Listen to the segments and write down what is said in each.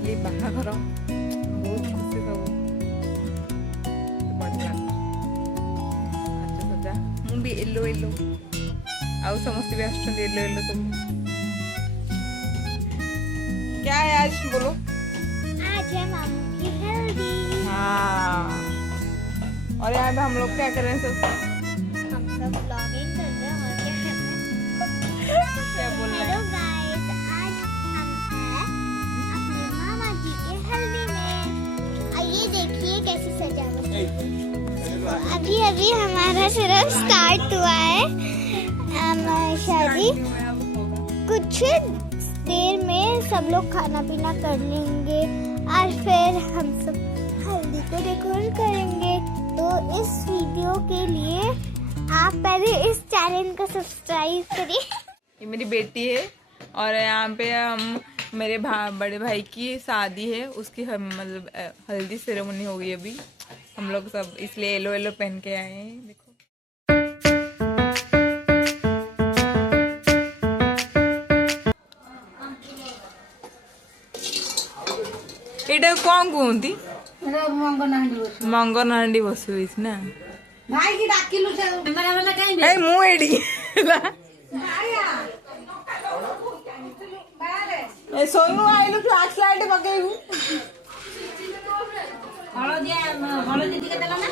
କାଲି ବାହାଘର ବହୁତ ଖୁସି ସବୁ ବଢ଼ିଆ ସଜା ମୁଁ ବି ୟେଲୋ ୟେଲୋ ଆଉ ସମସ୍ତେ भी आसुଛନ୍ତି ୟେଲୋ ୟେଲୋ सब क्या है आज बोलो आज है मामू की हल्दी। हाँ और यहाँ पे हम लोग क्या कर रहे हैं सब हम सब व्लॉगिंग कर रहे हैं और क्या कर रहे हैं क्या बोल रहे हेलो हैं गाइस, आज हम हैं अपने मामा जी के हल्दी में। आइए देखिए कैसी सजावट है। अभी अभी हमारा सिर्फ स्टार्ट हुआ है शादी। कुछ देर में सब लोग खाना पीना कर लेंगे और फिर हम सब हल्दी को डेकोर करेंगे। तो इस वीडियो के लिए आप पहले इस चैनल को सब्सक्राइब करिए। ये मेरी बेटी है और यहाँ पे हम मेरे बड़े भाई की शादी है, उसकी मतलब हल्दी सेरेमनी होगी अभी। हम लोग सब इसलिए येलो येलो पहन के आए हैं। देखो एटा कौन कहती मंगन हांडी बसु ना भाई की डाकिलु से हमरा वाला काई ए मु एडी ए सोनू आइलु फ्लैश लाइट पकेबू हळदी टिके देला ना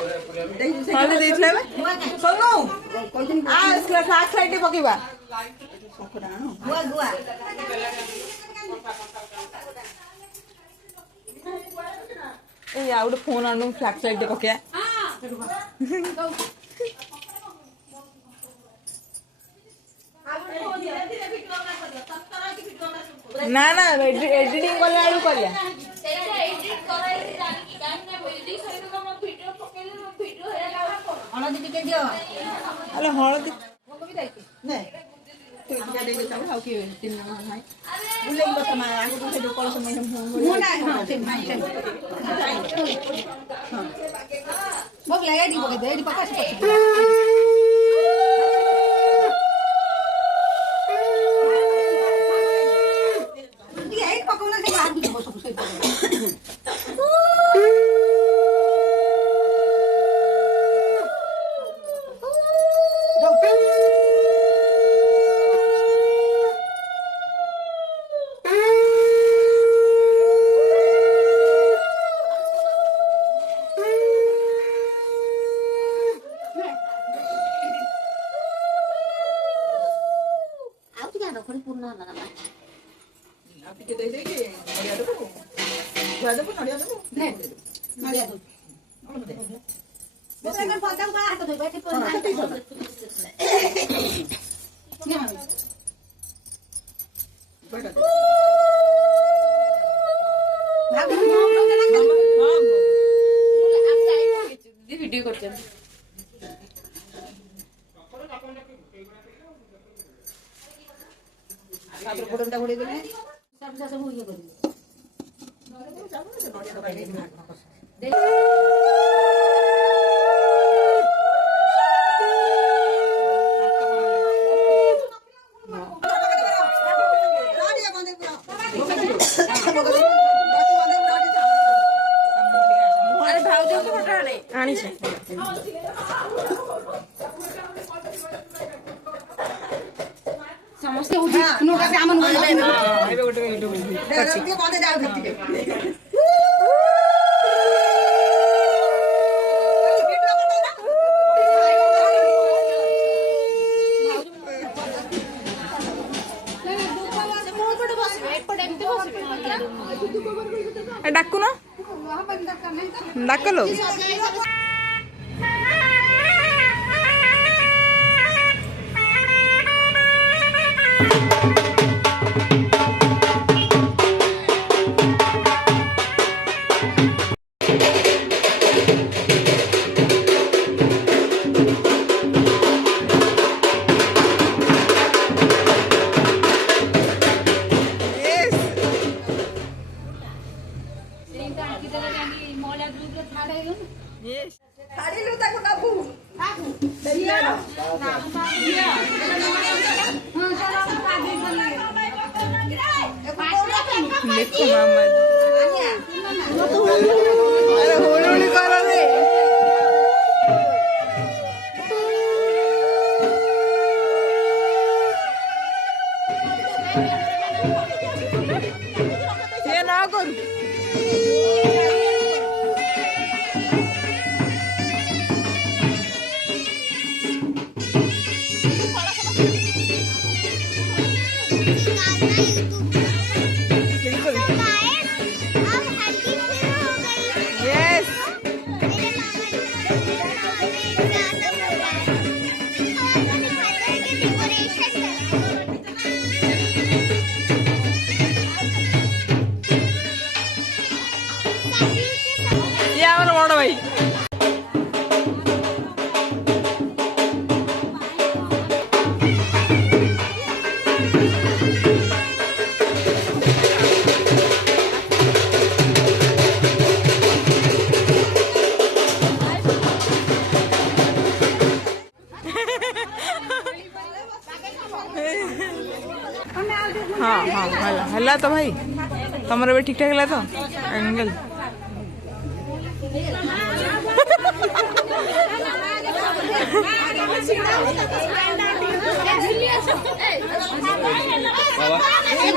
हल्दी देइछले बे सोनू आ फ्लैश लाइट पकेबा गुआ गुआ ए आ उडे फोन आनु फ्लैश लाइट पके ना ना एडिटिंग करले आलू करिया हळदी टिके दियो अरे हळदी ने तो इटा देले चाउ हाउ के तीन ना भाई बुले को समय आगु तो से कल समय हम मोना हां ठीक भाई हां मग लगा दी बगे दे दी पका से ये एक पकोना से बाहर भी बसो से वीडियो करते हैं तापर गोडंटा गोडे देले सब सब ये कर अरे भाउजी को फोटो आने आनी छे समस्त उठी नोटा पे आमन गले एबे गोटे वीडियो करछि के बंदे जाओ धरती डाकू ना डाकलो देखो मामा बिल्कुल अब हल्दी शुरू हो गई। यस। मेरे मामा जी ज़्यादा हो रहा है। और वो दिखाते हैं कि डेकोरेशन ये हमारा बड़ा भाई। हाँ हाँ हल्ला हल्ला तो भाई तुम्हारा भी ठीक ठाक हल्ला तो एंगल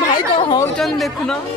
भाई को हो चंद देखो ना है।